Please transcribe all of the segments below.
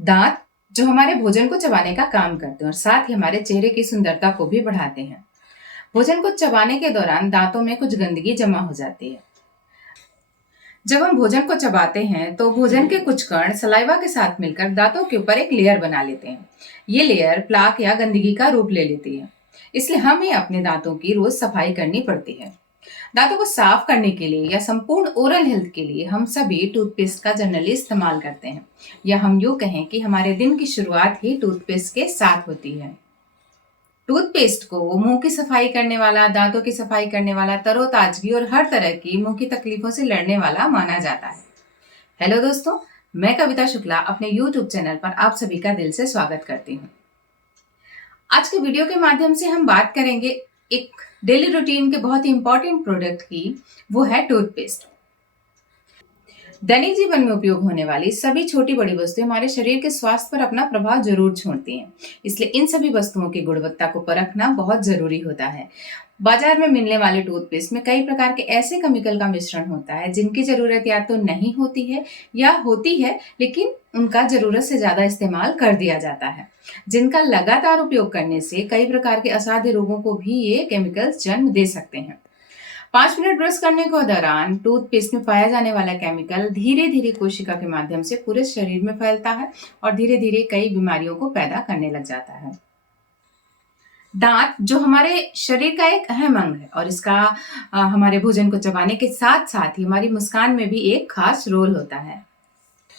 दांत जो हमारे भोजन को चबाने का काम करते हैं और साथ ही हमारे चेहरे की सुंदरता को भी बढ़ाते हैं। भोजन को चबाने के दौरान दांतों में कुछ गंदगी जमा हो जाती है। जब हम भोजन को चबाते हैं तो भोजन के कुछ कण सलाइवा के साथ मिलकर दांतों के ऊपर एक लेयर बना लेते हैं। ये लेयर प्लाक या गंदगी का रूप ले लेती है, इसलिए हमें अपने दांतों की रोज सफाई करनी पड़ती है। दांतों को साफ करने के लिए या संपूर्ण ओरल हेल्थ के लिए हम सभी टूथपेस्ट का जनरली इस्तेमाल करते हैं, या हम यूं कहें कि हमारे दिन की शुरुआत ही टूथपेस्ट के साथ होती है। टूथपेस्ट को मुंह की सफाई करने वाला, दांतों की सफाई करने वाला, तरोताजगी और हर तरह की मुंह की तकलीफों से लड़ने वाला माना जाता है। हेलो दोस्तों, मैं कविता शुक्ला अपने यूट्यूब चैनल पर आप सभी का दिल से स्वागत करती हूँ। आज के वीडियो के माध्यम से हम बात करेंगे एक डेली रूटीन के बहुत ही इंपॉर्टेंट प्रोडक्ट की, वो है टूथपेस्ट। दैनिक जीवन में उपयोग होने वाली सभी छोटी बड़ी वस्तुएं हमारे शरीर के स्वास्थ्य पर अपना प्रभाव जरूर छोड़ती हैं, इसलिए इन सभी वस्तुओं की गुणवत्ता को परखना बहुत जरूरी होता है। बाजार में मिलने वाले टूथपेस्ट में कई प्रकार के ऐसे केमिकल का मिश्रण होता है जिनकी जरूरत या तो नहीं होती है या होती है, लेकिन उनका जरूरत से ज्यादा इस्तेमाल कर दिया जाता है, जिनका लगातार उपयोग करने से कई प्रकार के असाध्य रोगों को भी ये केमिकल्स जन्म दे सकते हैं। 5 मिनट ब्रश करने के दौरान टूथपेस्ट में पाया जाने वाला केमिकल धीरे धीरे कोशिका के माध्यम से पूरे शरीर में फैलता है और धीरे धीरे कई बीमारियों को पैदा करने लग जाता है। दांत जो हमारे शरीर का एक अहम अंग है और इसका हमारे भोजन को चबाने के साथ साथ ही हमारी मुस्कान में भी एक खास रोल होता है।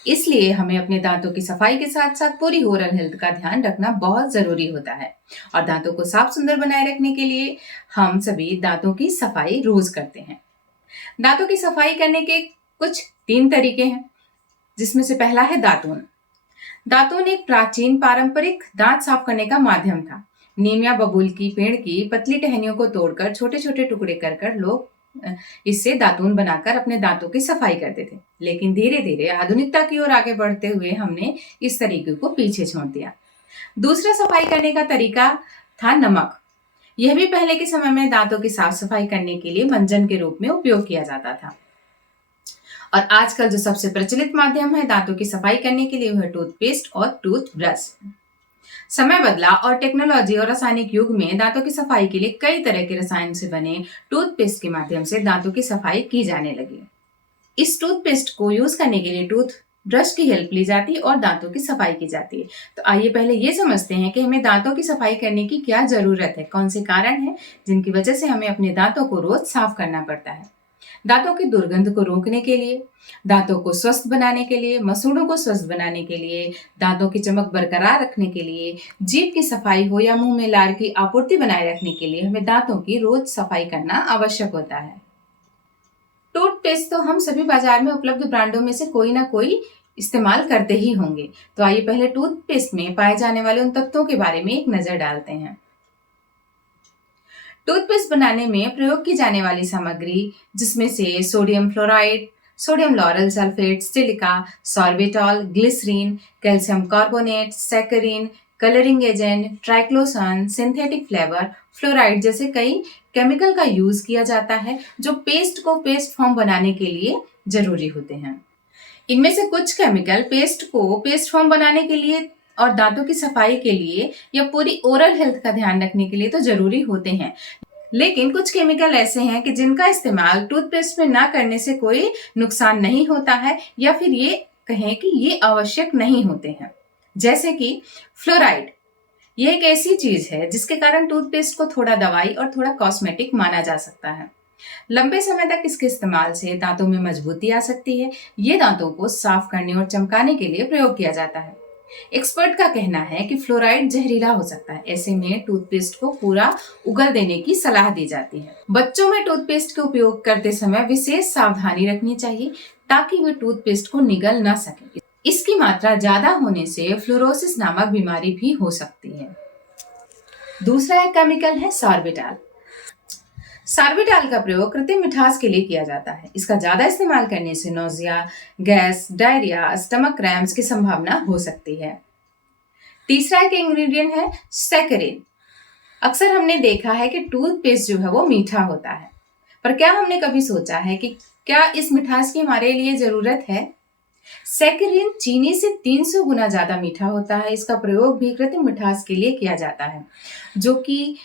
इसलिए हमें अपने दांतों की सफाई के साथ साथ पूरी ओरल हेल्थ का ध्यान रखना बहुत जरूरी होता है। और दांतों को साफ सुंदर बनाए रखने के लिए हम सभी दांतों की सफाई रोज करते हैं। दांतों की सफाई करने के कुछ 3 तरीके हैं, जिसमें से पहला है दातून। दातून एक प्राचीन पारंपरिक दांत साफ करने का माध्यम था। नीम या बबूल की पेड़ की पतली टहनियों को तोड़कर छोटे छोटे टुकड़े कर लोग इससे दातून बनाकर अपने दांतों की सफाई करते थे, लेकिन धीरे धीरे आधुनिकता की ओर आगे बढ़ते हुए हमने इस तरीके को पीछे छोड़ दिया। दूसरा सफाई करने का तरीका था नमक। यह भी पहले के समय में दांतों की साफ सफाई करने के लिए मंजन के रूप में उपयोग किया जाता था। और आजकल जो सबसे प्रचलित माध्यम है दांतों की सफाई करने के लिए वह टूथपेस्ट और टूथब्रश। समय बदला और टेक्नोलॉजी और रासायनिक युग में दांतों की सफाई के लिए कई तरह के रसायन से बने टूथपेस्ट के माध्यम से दांतों की सफाई की जाने लगी। इस टूथपेस्ट को यूज करने के लिए टूथ ब्रश की हेल्प ली जाती है और दांतों की सफाई की जाती है। तो आइए पहले ये समझते हैं कि हमें दांतों की सफाई करने की क्या जरूरत है, कौन से कारण हैं जिनकी वजह से हमें अपने दांतों को रोज साफ करना पड़ता है। दांतों की दुर्गंध को रोकने के लिए, दांतों को स्वस्थ बनाने के लिए, मसूड़ों को स्वस्थ बनाने के लिए, दांतों की चमक बरकरार रखने के लिए, जीभ की सफाई हो या मुंह में लार की आपूर्ति बनाए रखने के लिए हमें दांतों की रोज सफाई करना आवश्यक होता है। टूथपेस्ट तो हम सभी बाजार में उपलब्ध ब्रांडों में से कोई ना कोई इस्तेमाल करते ही होंगे। तो आइए पहले टूथपेस्ट में पाए जाने वाले उन तत्वों के बारे में एक नजर डालते हैं। टूथपेस्ट बनाने में प्रयोग की जाने वाली सामग्री, जिसमें से sodium fluoride, sodium lauryl sulphate, silica, sorbitol, glycerin, calcium carbonate, saccharin, colouring agent, triclosan, synthetic flavour, fluoride जैसे कई केमिकल का यूज किया जाता है, जो पेस्ट को पेस्ट फॉर्म बनाने के लिए जरूरी होते हैं। इनमें से कुछ केमिकल पेस्ट को पेस्ट फॉर्म बनाने के लिए और दांतों की सफाई के लिए या पूरी ओरल हेल्थ का ध्यान रखने के लिए तो जरूरी होते हैं, लेकिन कुछ केमिकल ऐसे हैं कि जिनका इस्तेमाल टूथपेस्ट में ना करने से कोई नुकसान नहीं होता है, या फिर ये कहें कि ये आवश्यक नहीं होते हैं। जैसे कि फ्लोराइड, ये एक ऐसी चीज है जिसके कारण टूथपेस्ट को थोड़ा दवाई और थोड़ा कॉस्मेटिक माना जा सकता है। लंबे समय तक इसके इस्तेमाल से दांतों में मजबूती आ सकती है। ये दांतों को साफ करने और चमकाने के लिए प्रयोग किया जाता है। एक्सपर्ट का कहना है कि फ्लोराइड जहरीला हो सकता है, ऐसे में टूथपेस्ट को पूरा उगल देने की सलाह दी जाती है। बच्चों में टूथपेस्ट के उपयोग करते समय विशेष सावधानी रखनी चाहिए ताकि वे टूथपेस्ट को निगल न सके। इसकी मात्रा ज्यादा होने से फ्लोरोसिस नामक बीमारी भी हो सकती है। दूसरा एक केमिकल है सॉर्बिटॉल। सॉर्बिटॉल का प्रयोग कृत्रिम मिठास के लिए किया जाता है। इसका ज्यादा इस्तेमाल करने से nausea, gas, diarrhoea, stomach cramps की संभावना हो सकती है। तीसरा एक इंग्रेडिएंट है सैकरीन। अक्सर हमने देखा है कि टूथपेस्ट जो है वो मीठा होता है, पर क्या हमने कभी सोचा है कि क्या इस मिठास की हमारे लिए जरूरत है? सैकरिन चीनी से 300 गुना ज्यादा मीठा होता है। इसका प्रयोग भी कृत्रिम मिठास के लिए किया जाता है, जो कि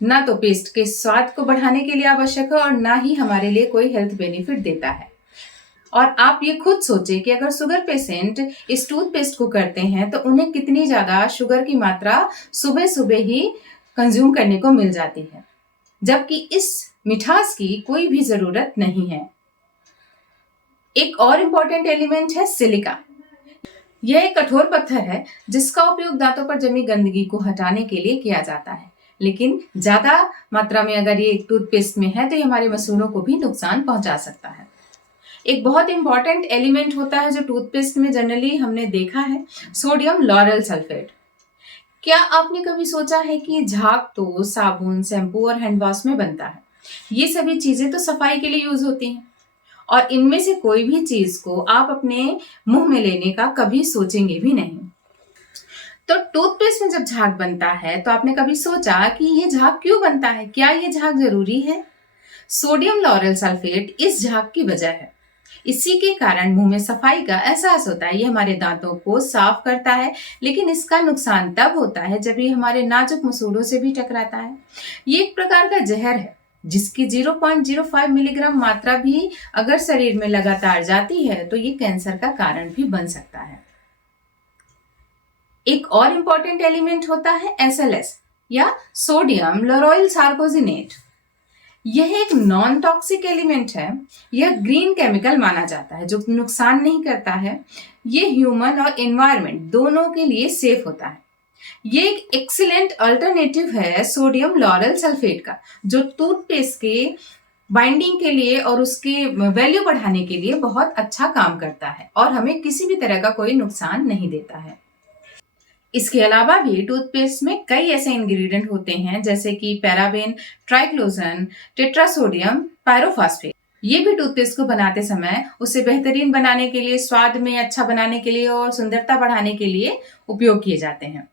ना तो पेस्ट के स्वाद को बढ़ाने के लिए आवश्यक है और ना ही हमारे लिए कोई हेल्थ बेनिफिट देता है। और आप ये खुद सोचें कि अगर शुगर पेशेंट इस टूथपेस्ट को करते हैं तो उन्हें कितनी ज्यादा शुगर की मात्रा सुबह सुबह ही कंज्यूम करने को मिल जाती है, जबकि इस मिठास की कोई भी जरूरत नहीं है। एक और इम्पोर्टेंट एलिमेंट है सिलिका। यह एक कठोर पत्थर है जिसका उपयोग दांतों पर जमी गंदगी को हटाने के लिए किया जाता है, लेकिन ज्यादा मात्रा में अगर ये टूथपेस्ट में है तो ये हमारे मसूड़ों को भी नुकसान पहुंचा सकता है। एक बहुत इंपॉर्टेंट एलिमेंट होता है जो टूथपेस्ट में जनरली हमने देखा है, सोडियम लॉरेल सल्फेट। क्या आपने कभी सोचा है कि झाग तो साबुन, शैम्पू और हैंड वॉश में बनता है। ये सभी चीजें तो सफाई के लिए यूज होती हैं और इनमें से कोई भी चीज को आप अपने मुंह में लेने का कभी सोचेंगे भी नहीं। तो टूथपेस्ट में जब झाग बनता है तो आपने कभी सोचा कि ये झाग क्यों बनता है? क्या ये झाग जरूरी है? सोडियम लॉरेल सल्फेट इस झाग की वजह है। इसी के कारण मुंह में सफाई का एहसास होता है। ये हमारे दांतों को साफ करता है, लेकिन इसका नुकसान तब होता है जब ये हमारे नाजुक मसूड़ों से भी टकराता है। ये एक प्रकार का जहर है जिसकी 0.05 मिलीग्राम मात्रा भी अगर शरीर में लगातार जाती है तो ये कैंसर का कारण भी बन सकता है। एक और इम्पोर्टेंट एलिमेंट होता है SLS या सोडियम लोरोइल सार्कोजिनेट। यह एक नॉन टॉक्सिक एलिमेंट है। यह ग्रीन केमिकल माना जाता है जो नुकसान नहीं करता है। यह ह्यूमन और एनवायरनमेंट दोनों के लिए सेफ होता है। ये एक एक्सीलेंट अल्टरनेटिव है सोडियम लॉरेल सल्फेट का, जो टूथपेस्ट के बाइंडिंग के लिए और उसके वैल्यू बढ़ाने के लिए बहुत अच्छा काम करता है और हमें किसी भी तरह का कोई नुकसान नहीं देता है। इसके अलावा भी टूथपेस्ट में कई ऐसे इंग्रेडिएंट होते हैं जैसे कि पैराबेन, ट्राइक्लोजन, टेट्रासोडियम पायरोफॉस्फेट। ये भी टूथपेस्ट को बनाते समय उसे बेहतरीन बनाने के लिए, स्वाद में अच्छा बनाने के लिए और सुंदरता बढ़ाने के लिए उपयोग किए जाते हैं।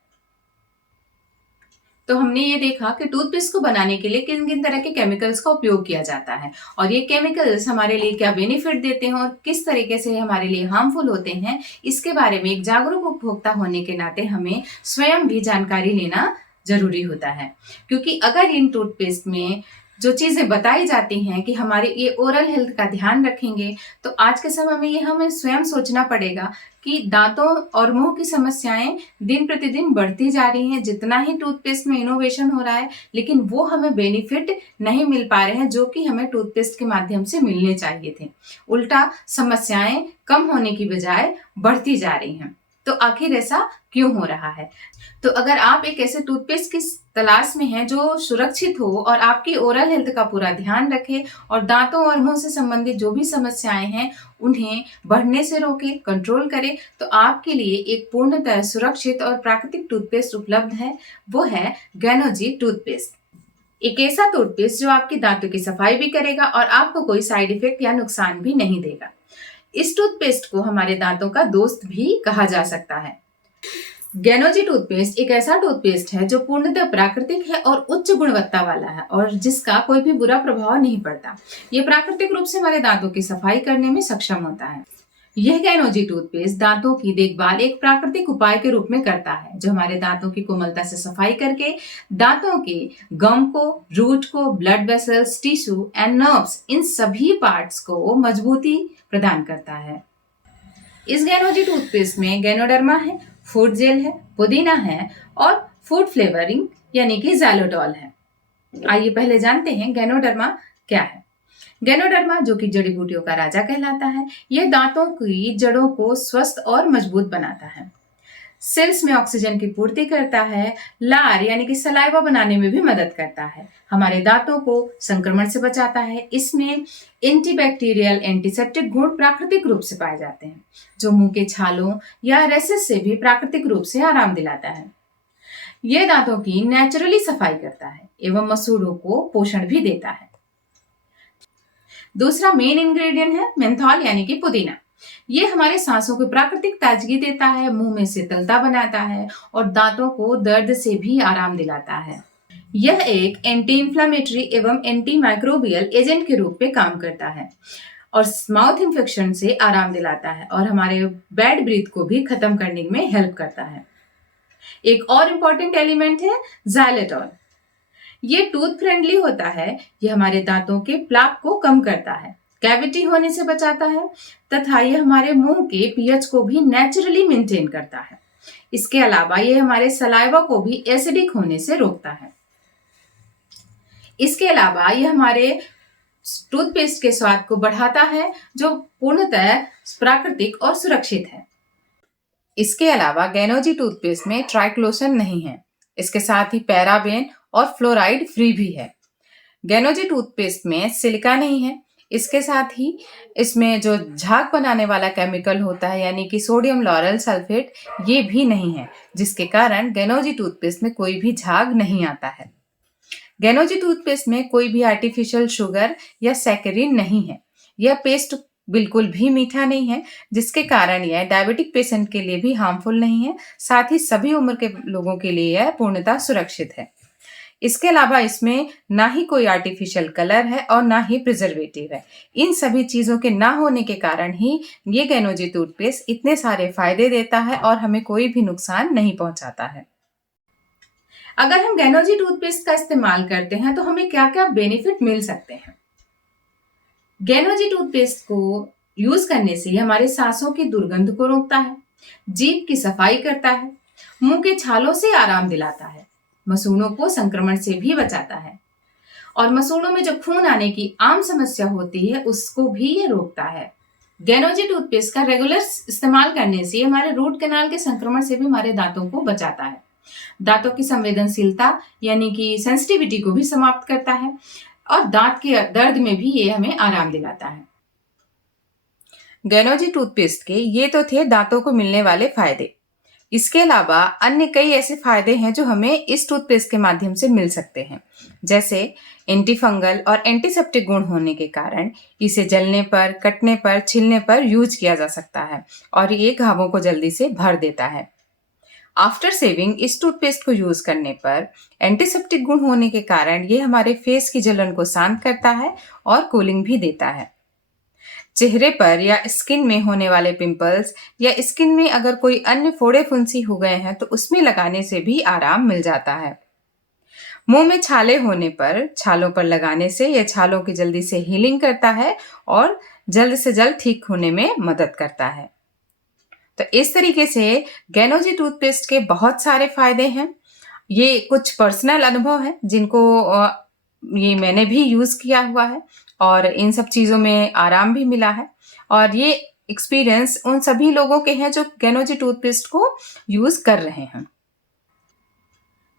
तो हमने ये देखा कि टूथपेस्ट को बनाने के लिए किन किन तरह के केमिकल्स का उपयोग किया जाता है और ये केमिकल्स हमारे लिए क्या बेनिफिट देते हैं और किस तरीके से हमारे लिए हार्मफुल होते हैं। इसके बारे में एक जागरूक उपभोक्ता होने के नाते हमें स्वयं भी जानकारी लेना जरूरी होता है, क्योंकि अगर इन टूथपेस्ट में जो चीजें बताई जाती हैं कि हमारे ये ओरल हेल्थ का ध्यान रखेंगे, तो आज के समय में ये हमें स्वयं सोचना पड़ेगा कि दांतों और मुंह की समस्याएं दिन प्रतिदिन बढ़ती जा रही हैं। जितना ही टूथपेस्ट में इनोवेशन हो रहा है, लेकिन वो हमें बेनिफिट नहीं मिल पा रहे हैं जो कि हमें टूथपेस्ट के माध्यम से मिलने चाहिए थे। उल्टा समस्याएं कम होने की बजाय बढ़ती जा रही हैं। तो आखिर ऐसा क्यों हो रहा है? तो अगर आप एक ऐसे टूथपेस्ट की तलाश में हैं जो सुरक्षित हो और आपकी ओरल हेल्थ का पूरा ध्यान रखे और दांतों और मुंह से संबंधित जो भी समस्याएं हैं उन्हें बढ़ने से रोके, कंट्रोल करे, तो आपके लिए एक पूर्णतः सुरक्षित और प्राकृतिक टूथपेस्ट उपलब्ध है। वो है गैनोजी टूथपेस्ट। एक ऐसा टूथपेस्ट जो आपके दांतों की सफाई भी करेगा और आपको कोई साइड इफेक्ट या नुकसान भी नहीं देगा। इस टूथपेस्ट को हमारे दांतों का दोस्त भी कहा जा सकता है। गैनोजी टूथपेस्ट एक ऐसा टूथपेस्ट है जो पूर्णतः प्राकृतिक है और उच्च गुणवत्ता वाला है और जिसका कोई भी बुरा प्रभाव नहीं पड़ता। ये प्राकृतिक रूप से हमारे दांतों की सफाई करने में सक्षम होता है। यह गैनोजी टूथपेस्ट दांतों की देखभाल एक प्राकृतिक उपाय के रूप में करता है, जो हमारे दांतों की कोमलता से सफाई करके दांतों के गम को, रूट को, blood vessels, tissue and nerves, इन सभी पार्ट्स को मजबूती प्रदान करता है। इस गैनोजी टूथपेस्ट में गैनोडर्मा है, फूड जेल है, पुदीना है और फूड फ्लेवरिंग यानी कि ज़ैलोडॉल है। आइए पहले जानते हैं गैनोडर्मा क्या है। गैनोडर्मा, जो कि जड़ी बूटियों का राजा कहलाता है, यह दांतों की जड़ों को स्वस्थ और मजबूत बनाता है, सेल्स में ऑक्सीजन की पूर्ति करता है, लार यानी कि सलाइवा बनाने में भी मदद करता है, हमारे दांतों को संक्रमण से बचाता है। इसमें एंटीबैक्टीरियल, एंटीसेप्टिक गुण प्राकृतिक रूप से पाए जाते हैं, जो मुंह के छालों या रेसेस से भी प्राकृतिक रूप से आराम दिलाता है। यह दांतों की नेचुरली सफाई करता है एवं मसूड़ों को पोषण भी देता है। दूसरा मेन इंग्रेडिएंट है मेंथॉल यानी कि पुदीना। ये हमारे सांसों को प्राकृतिक ताजगी देता है, मुंह में शीतलता बनाता है और दांतों को दर्द से भी आराम दिलाता है। यह एक एंटी इंफ्लेमेटरी एवं एंटी माइक्रोबियल एजेंट के रूप में काम करता है और माउथ इन्फेक्शन से आराम दिलाता है और हमारे बैड ब्रीथ को भी खत्म करने में हेल्प करता है। एक और इम्पॉर्टेंट एलिमेंट है xylitol। ये टूथ फ्रेंडली होता है। ये हमारे दांतों के प्लाक को कम करता है, कैविटी होने से बचाता है तथा ये हमारे मुंह के पीएच को भी नेचुरली मेंटेन करता है। इसके अलावा ये हमारे सलाइवा को भी एसिडिक होने से रोकता है। इसके अलावा ये हमारे टूथपेस्ट के स्वाद को बढ़ाता है, जो पूर्णतः प्राकृतिक और सुरक्षित है। इसके अलावा गैनोजी टूथपेस्ट में ट्राइक्लोसन नहीं है। इसके साथ ही पैराबेन और फ्लोराइड फ्री भी है। गैनोजी टूथपेस्ट में सिलिका नहीं है। इसके साथ ही इसमें जो झाग बनाने वाला केमिकल होता है यानी कि सोडियम लॉरेल सल्फेट, ये भी नहीं है, जिसके कारण गैनोजी टूथपेस्ट में कोई भी झाग नहीं आता है। गैनोजी टूथपेस्ट में कोई भी आर्टिफिशियल शुगर या सैकरीन नहीं है। यह पेस्ट बिल्कुल भी मीठा नहीं है, जिसके कारण यह डायबिटिक पेशेंट के लिए भी हार्मफुल नहीं है। साथ ही सभी उम्र के लोगों के लिए यह पूर्णतः सुरक्षित है। इसके अलावा इसमें ना ही कोई आर्टिफिशियल कलर है और ना ही प्रिजर्वेटिव है। इन सभी चीजों के ना होने के कारण ही ये गैनोजी टूथपेस्ट इतने सारे फायदे देता है और हमें कोई भी नुकसान नहीं पहुंचाता है। अगर हम गैनोजी टूथपेस्ट का इस्तेमाल करते हैं तो हमें क्या क्या बेनिफिट मिल सकते हैं। गैनोजी टूथपेस्ट को यूज करने से हमारे सांसों की दुर्गंध को रोकता है, जीभ की सफाई करता है, मुंह के छालों से आराम दिलाता है, मसूड़ों को संक्रमण से भी बचाता है और मसूड़ों में जो खून आने की आम समस्या होती है उसको भी ये रोकता है। गैनोजी टूथपेस्ट का रेगुलर इस्तेमाल करने से हमारे रूट कैनाल के संक्रमण से भी हमारे दांतों को बचाता है। दांतों की संवेदनशीलता यानी कि सेंसिटिविटी को भी समाप्त करता है और दांत के दर्द में भी ये हमें आराम दिलाता है। गैनोजी टूथपेस्ट के ये तो थे दांतों को मिलने वाले फायदे। इसके अलावा अन्य कई ऐसे फायदे हैं जो हमें इस टूथपेस्ट के माध्यम से मिल सकते हैं, जैसे एंटी फंगल और एंटीसेप्टिक गुण होने के कारण इसे जलने पर, कटने पर, छिलने पर यूज किया जा सकता है और ये घावों को जल्दी से भर देता है। आफ्टर सेविंग इस टूथपेस्ट को यूज करने पर एंटीसेप्टिक गुण होने के कारण ये हमारे फेस की जलन को शांत करता है और कूलिंग भी देता है। चेहरे पर या स्किन में होने वाले पिंपल्स या स्किन में अगर कोई अन्य फोड़े फुंसी हो गए हैं तो उसमें लगाने से भी आराम मिल जाता है। मुंह में छाले होने पर छालों पर लगाने से यह छालों की जल्दी से हीलिंग करता है और जल्द से जल्द ठीक होने में मदद करता है। तो इस तरीके से गैनोजी टूथपेस्ट के बहुत सारे फायदे हैं। ये कुछ पर्सनल अनुभव है जिनको ये मैंने भी यूज किया हुआ है और इन सब चीजों में आराम भी मिला है और ये एक्सपीरियंस उन सभी लोगों के हैं जो गैनोजी टूथपेस्ट को यूज कर रहे हैं।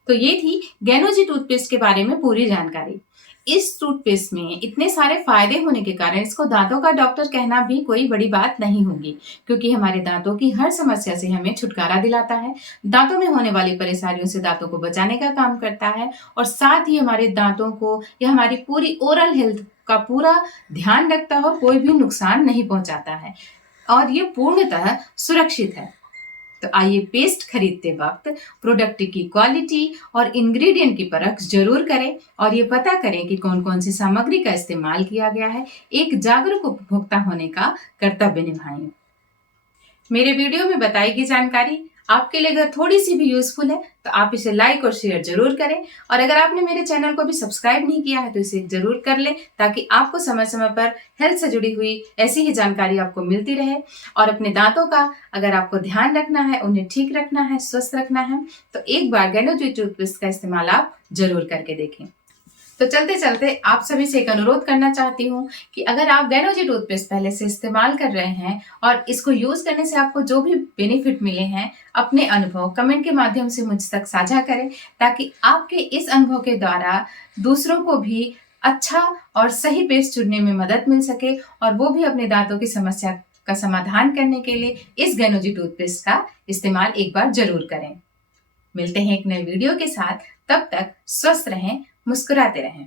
तो ये थी गैनोजी टूथपेस्ट के बारे में पूरी जानकारी। इस टूथपेस्ट में इतने सारे फायदे होने के कारण इसको दांतों का डॉक्टर कहना भी कोई बड़ी बात नहीं होगी, क्योंकि हमारे दांतों की हर समस्या से हमें छुटकारा दिलाता है, दांतों में होने वाली परेशानियों से दांतों को बचाने का काम करता है और साथ ही हमारे दांतों को या हमारी पूरी ओरल हेल्थ का पूरा ध्यान रखता है और कोई भी नुकसान नहीं पहुंचाता है और ये पूर्णतः सुरक्षित है। तो आइए पेस्ट खरीदते वक्त प्रोडक्ट की क्वालिटी और इंग्रेडिएंट की परख जरूर करें और ये पता करें कि कौन कौन सी सामग्री का इस्तेमाल किया गया है। एक जागरूक उपभोक्ता होने का कर्तव्य निभाएं। मेरे वीडियो में बताई गई जानकारी आपके लिए अगर थोड़ी सी भी यूजफुल है तो आप इसे लाइक और शेयर जरूर करें और अगर आपने मेरे चैनल को भी सब्सक्राइब नहीं किया है तो इसे जरूर कर लें, ताकि आपको समय समय पर हेल्थ से जुड़ी हुई ऐसी ही जानकारी आपको मिलती रहे। और अपने दांतों का अगर आपको ध्यान रखना है, उन्हें ठीक रखना है, स्वस्थ रखना है, तो एक बार गैनोजी टूथपेस्ट का इस्तेमाल आप जरूर करके देखें। तो चलते चलते आप सभी से एक अनुरोध करना चाहती हूँ कि अगर आप गैनोजी टूथपेस्ट पहले से इस्तेमाल कर रहे हैं और इसको यूज करने से आपको जो भी बेनिफिट मिले हैं, अपने अनुभव कमेंट के माध्यम से मुझ तक साझा करें, ताकि आपके इस अनुभव के द्वारा दूसरों को भी अच्छा और सही पेस्ट चुनने में मदद मिल सके और वो भी अपने दांतों की समस्या का समाधान करने के लिए इस गैनोजी टूथपेस्ट का इस्तेमाल एक बार जरूर करें। मिलते हैं एक नए वीडियो के साथ, तब तक स्वस्थ रहें, मुस्कुराते रहें।